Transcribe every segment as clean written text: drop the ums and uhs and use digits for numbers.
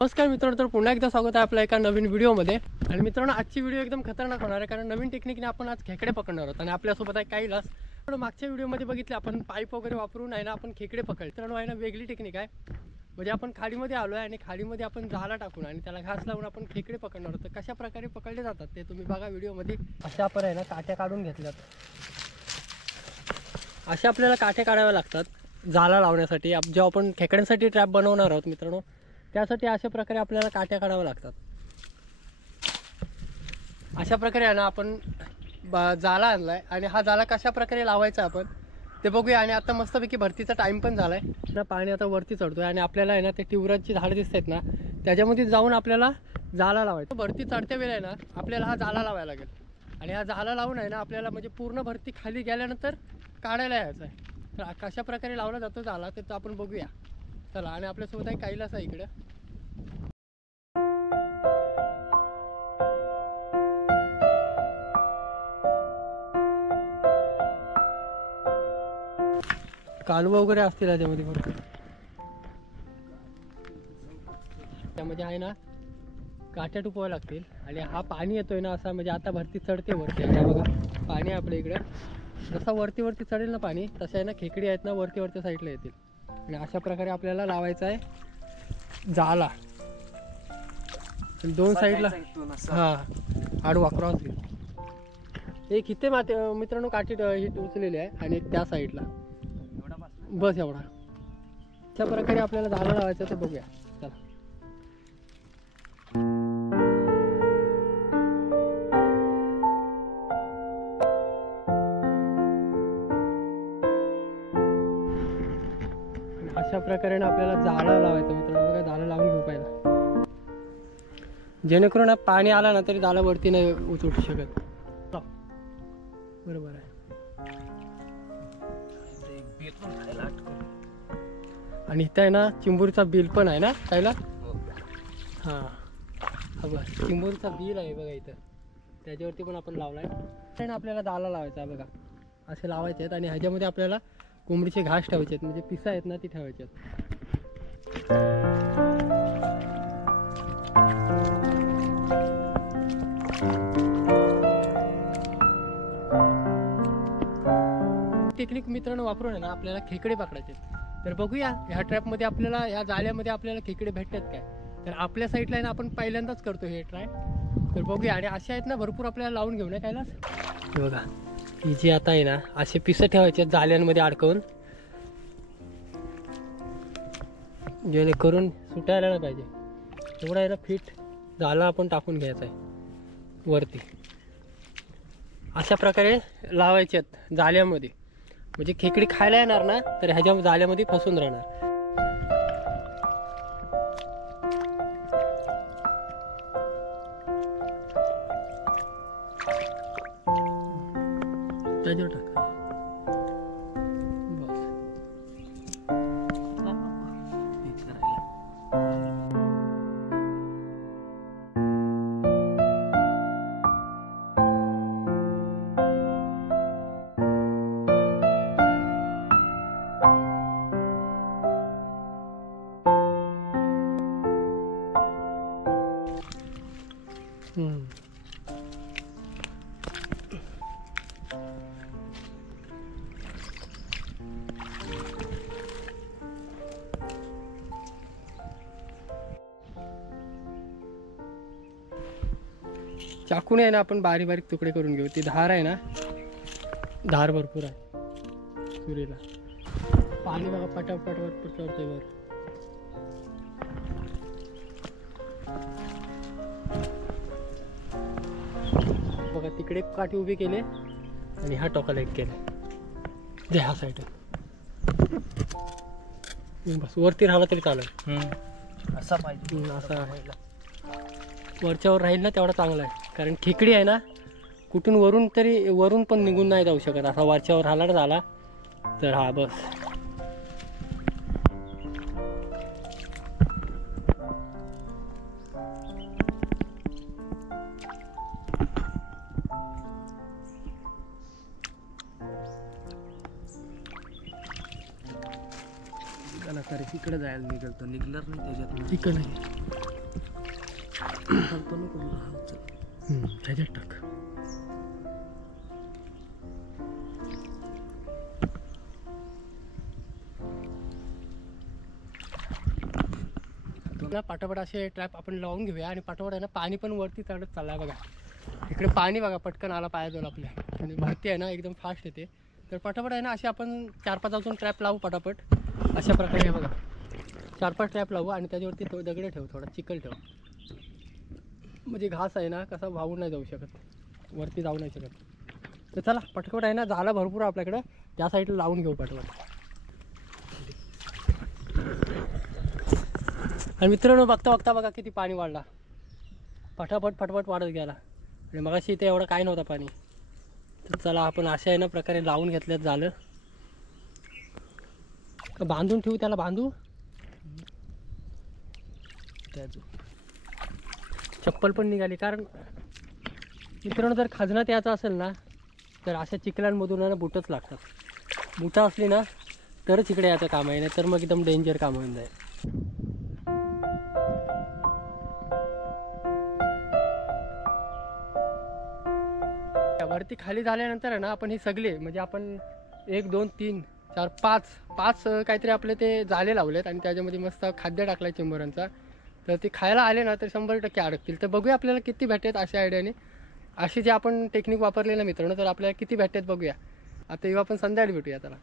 नमस्कार मित्रांनो, तर पुन्हा एकदा स्वागत आहे आपल्या एका नवीन व्हिडिओमध्ये। आणि मित्रांनो, आजची व्हिडिओ एकदम खतरनाक होणार आहे, कारण नवीन टेक्निकने आपण आज खेकडे पकडणार आहोत। आणि आपल्यासोबत आहे कैलास। पण मागच्या व्हिडिओमध्ये बघितले आपण पाईप वगैरे वापरून आहे ना आपण खेकडे पकडले। मित्रांनो, आहे ना वेगळी टेक्निक आहे, म्हणजे आपण खाडीमध्ये आलो आहे आणि खाडीमध्ये आपण जाला टाकून आणि त्याला घास लावून आपण खेकडे पकडणार आहोत। तर कशा प्रकारे पकडले जातात ते तुम्ही बघा व्हिडिओमध्ये। अशा आपण आहे ना काट्या काढून घेतल्यात, अशा आपल्याला काट्या काढाव्या लागतात जाला लावण्यासाठी। जेव्हा आपण खेकड्यांसाठी ट्रॅप बनवणार आहोत मित्रांनो, त्यासाठी अशा प्रकारे आपल्याला काट्या काढाव्या लागतात। अशा प्रकारे आहे ना आपण जाला आणलाय आणि हा जाला कशा प्रकारे लावायचा आपण ते बघूया। आणि आता मस्तपैकी भरतीचा टाइम पण झालाय ना, पाणी आता वरती चढतोय आणि आपल्याला आहे ना ते ट्यूबरची झाडं दिसतात ना, त्याच्यामध्ये जाऊन आपल्याला जाला लावायचं। भरती चढत्या वेळेला आहे ना आपल्याला हा जाला लावायला लागेल आणि हा जाला लावून आहे ना आपल्याला म्हणजे पूर्ण भरती खाली गेल्यानंतर काढायला यायचं आहे। तर कशा प्रकारे लावला जातो जाला ते आपण बघूया, चला। आणि आपल्यासोबत आहे कैलास आहे इकडे। कालवा वगैरे असतील त्याच्यामध्ये भरपूर, त्यामध्ये आहे ना काट्या टुकवाव्या लागतील। आणि हा पाणी येतोय ना असा, म्हणजे आता भरती चढते वरती, आता बघा पाणी आहे आपल्या इकडे। जसा वरती वरती चढेल ना पाणी, तसं आहे ना खेकडी आहेत ना वरती वरच्या साईडला येतील। आणि अशा प्रकारे आपल्याला लावायचा आहे जाला, दोन साईडला हा आडवा क्रॉस घेऊन। एक इथे मित्रांनो काठी ही उचलेली आहे आणि एक त्या साईडला, बस एवढा। अशा प्रकारे आपल्याला जाला लावायचं ते बघूया, चला। अशा प्रकारे आपल्याला जाला लावायचं मित्रांनो, बघा जाला लावून घेऊ पहिला, जेणेकरून पाणी आला ना तरी जाला वरती नाही उचलू शकत। बरोबर आहे। आणि इथं आहे ना चिंबूरचा बिल पण आहे ना खायला, हां हा बघ चिंबूरचा बिल आहे बघा इथं, त्याच्यावरती पण आपण लावलाय। आपल्याला जाला लावायचा आहे बघा, असे लावायचे आहेत। आणि ह्याच्यामध्ये आपल्याला कोंबडीचे घास ठेवायचे आहेत, म्हणजे पिसा आहेत ना ती ठेवायची आहेत। टेक्निक मित्रांनो वापरून आहे ना आपल्याला खेकडे पकडायचे। तर बघूया ह्या ट्रॅपमध्ये आपल्याला, ह्या जाळ्यामध्ये आपल्याला खेकडे भेटतात काय। तर आपल्या साईडला आहे ना आपण पहिल्यांदाच करतो हे ट्राय, तर बघूया। आणि अशा आहेत ना भरपूर आपल्याला लावून घेऊ नये कैलास, हे बघा ही जी आता आहे ना असे पिसं ठेवायचे जाळ्यांमध्ये अडकवून, जेणेकरून सुटायला नाही पाहिजे। एवढा आहे ना फिट जाला आपण टाकून घ्यायचा आहे वरती। अशा प्रकारे लावायचे आहेत जाळ्यामध्ये, म्हणजे खेकडी खायला येणार ना तर ह्याच्या जाळ्यामध्ये फसून राहणार। त्याच्यावर टाका बस। चाकूने आहे ना आपण बारीक बारीक तुकडे करून घेऊ। ती धार आहे ना, धार भरपूर आहे सुरीला। पाणी बघा पटापट चढतंय वर। बघा तिकडे काठी उभी केले आणि ह्या टोकाला एक केले, जे ह्या साईड बस वरती राहिला तरी चालेल। असा पाहिजे, असा वरच्यावर राहील ना तेवढा चांगला आहे। कारण खेकडी आहे ना कुठून वरून पण निघून नाही जाऊ शकत। असा वरच्यावर राहिला ना झाला तर हा बस। कलाकार इकडे जायला निघाल तो निघणार नाही त्याच्यात इकडे नाही ह्याच्यात टाक. पाठोपाठ असे ट्रॅप आपण लावून घेऊया आणि पाठोपाठ आहे ना पाणी पण वरती चढत चाललाय बघा. इकडे पाणी बघा पटकन आला पायाजवळ आपल्या आणि भरती आहे ना एकदम फास्ट येते. तर पटापट आहे ना असे आपण 4-5 अजून ट्रॅप लावू पटापट. अशा प्रकारे बघा 4-5 ट्रॅप लावू आणि त्याच्यावरती दगड ठेवू, थोडा चिखल ठेव, म्हणजे घास आहे ना कसा वाहून नाही जाऊ शकत, वरती जाऊ नाही शकत. तर चला पटपट आहे ना झाला भरपूर आपल्याकडं, त्या साईडला लावून घेऊ पटपट. आणि मित्रांनो बघता बघता बघा किती पाणी वाढला, पटापट फटफट वाढत गेला. आणि मगाशी इथे एवढं काय नव्हतं पाणी. तर चला आपण अशा आहे ना प्रकारे लावून घेतल्यात झालं. बांधून ठेवू, त्याला बांधू, चप्पल पण निघाली. कारण मित्रांनो जर खजनात यायचं असेल ना तर अशा चिखलांमधून ना बुटच लागतात. बुटं असली ना तरच इकडे यायचं काम आहे, नाही तर मग एकदम डेंजर काम होऊन जाईल. वरती खाली झाल्यानंतर आहे ना आपण हे सगळे म्हणजे आपण 1 2 3 4 5 काहीतरी आपले ते जाले लावलेत आणि त्याच्यामध्ये मस्त खाद्य टाकलं आहे चिंबोऱ्यांचा. तर ते खायला आले ना तर 100% अडकतील. तर बघूया आपल्याला किती भेटतात अशा आयडियाने. अशी जे आपण टेक्निक वापरली ना मित्रांनो तर आपल्याला किती भेटतात बघूया. आता येऊ आपण संध्याकाळी भेटूया. त्याला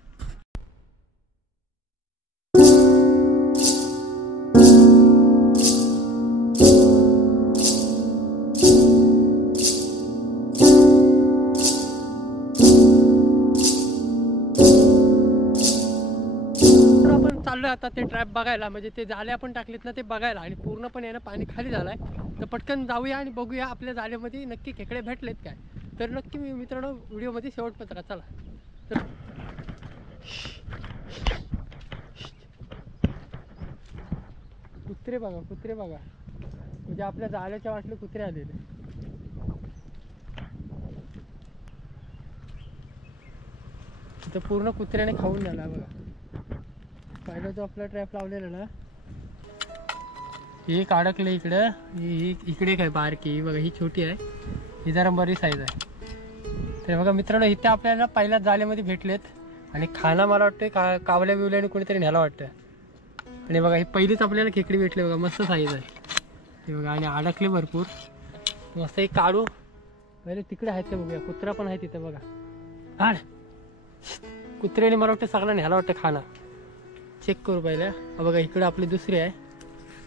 चाललोय आता ते ट्रॅप बघायला, म्हणजे ते जाळे आपण टाकलेत ना ते बघायला. आणि पूर्णपणे ना पाणी खाली झालंय. तर पटकन जाऊया आणि बघूया आपल्या जाळ्यामध्ये नक्की खेकडे भेटलेत काय. तर नक्की मी मित्रांनो व्हिडिओमध्ये शेवटपर्यंत राहा. चला तर कुत्रे बघा, कुत्रे बघा, म्हणजे आपल्या जाळ्याच्या वाटले कुत्रे आलेले. तर पूर्ण कुत्र्याने खाऊन झाला बघा. पहिला जो आपला ट्रॅप लावलेला ना एक अडकले इकडं, इकडे काय बारकी बघा, ही छोटी आहे, ही जरा बरी साईज आहे. तर बघा मित्रांनो इथे आपल्याला पहिल्याच जाळ्यामध्ये भेटलेत. आणि खाना मला वाटतं कावल्या बिवल्याने कोणीतरी न्यायला वाटतं. आणि बघा ही पहिलीच आपल्याला खेकडी भेटली बघा, मस्त साईज आहे हे बघा. आणि अडकले भरपूर मस्त. एक काढू पहिले, तिकडे आहेत ते बघूया. कुत्रा पण आहे तिथे बघा. हाड कुत्र्याने मला वाटतं सगळं न्यायला वाटतं खाना. चेक करू पहिल्या. बघा इकडे आपली दुसरी आहे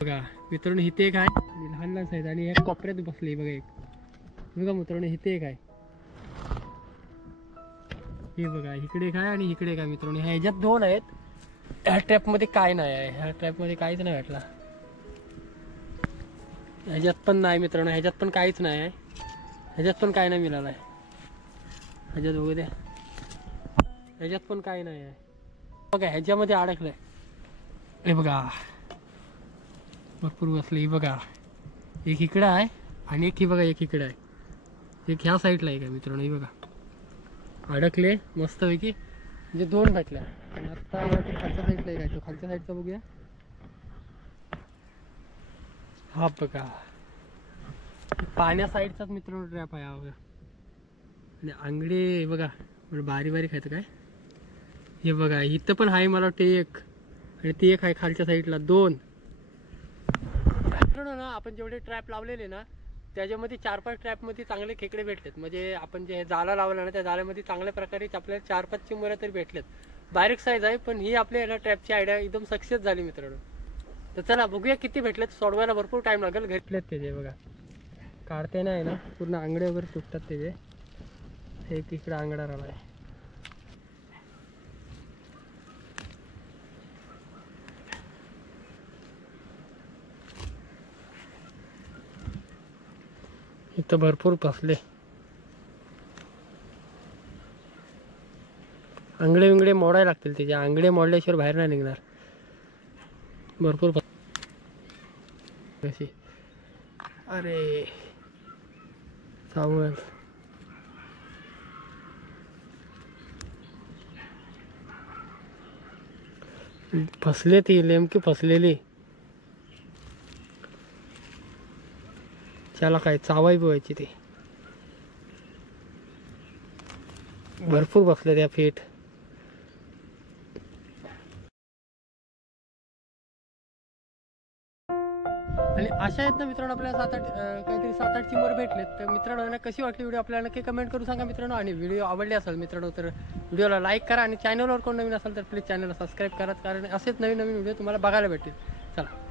बघा मित्रांनो. इथे एक आहे आणि लहान लहान साईज. आणि एक कोपऱ्यात बसली बघा एक बघा मित्रांनो. इथे एक आहे हे बघा, इकडे एक आहे आणि इकडे एक आहे मित्रांनो. ह्याच्यात 2 आहेत. ह्या ट्रॅपमध्ये काय नाही आहे, ह्या ट्रॅपमध्ये काहीच नाही भेटला. ह्याच्यात पण नाही मित्रांनो, ह्याच्यात पण काहीच नाही आहे. ह्याच्यात पण काय नाही मिळालं आहे. ह्याच्यात बघू द्या, ह्याच्यात पण काही नाही आहे बघा. ह्याच्यामध्ये अडकलंय हे बघा, भरपूर बसले. ही बघा एक इकडं आहे आणि एक ही बघा, एक इकडं आहे, एक ह्या साईडला आहे का मित्रांनो. ही बघा अडकले मस्तपैकी, म्हणजे 2 भेटल्या. आणि आता खालच्या साईडला एक आहे, तो खालच्या साईडचा बघूया. हा बघा पाण्या साईडचाच मित्रांनो ट्रॅप आहे हा बघा. आणि आंगडे बघा बारी बारीक आहेत काय. हे बघा इथं पण आहे मला वाटतं एक, आणि ती एक आहे खालच्या साईडला 2. ना आपण जेवढे ट्रॅप लावलेले ना त्याच्यामध्ये 4-5 ट्रॅपमध्ये चांगले खेकडे भेटलेत. म्हणजे आपण जे जाळा लावला ना त्या जाळ्यामध्ये चांगल्या प्रकारे आपल्याला 4-5 चिंबोऱ्या तरी भेटलेत. बारीक साईज आहे पण ही आपल्या याला ट्रॅपची आयडिया एकदम सक्सेस झाली मित्रांनो. तर चला बघूया किती भेटलेत. सोडवायला भरपूर टाइम लागेल. घेतलेत त्याचे बघा, काढते नाही ना पूर्ण आंगडे वगैरे तुटतात त्याचे. एक इकडे आंगडा राहिला आहे. इथं भरपूर फसले. आंगडे विंगडे मोडायला लागतील त्याचे. आंगडे मोडल्याशिवाय बाहेर नाही निघणार. भरपूर कशी अरे सावळ फसले, ती नेमकी फसलेली. त्याला काय चावाई बिवायची ते भरपूर बसले त्या फेट. आणि अशा आहेत ना मित्रांनो आपल्याला 7-8 काहीतरी 7-8 चिंबर भेटलेत. तर मित्रांनो यांना कशी वाटली व्हिडिओ आपल्याला नक्की कमेंट करून सांगा मित्रांनो. आणि व्हिडिओ आवडली असेल मित्रांनो तर व्हिडिओला लाईक करा आणि चॅनलवर कोण नवीन असेल तर प्लीज चॅनलला सबस्क्राईब करा, कारण असेच नवीन नवीन व्हिडिओ तुम्हाला बघायला भेटतील. चला.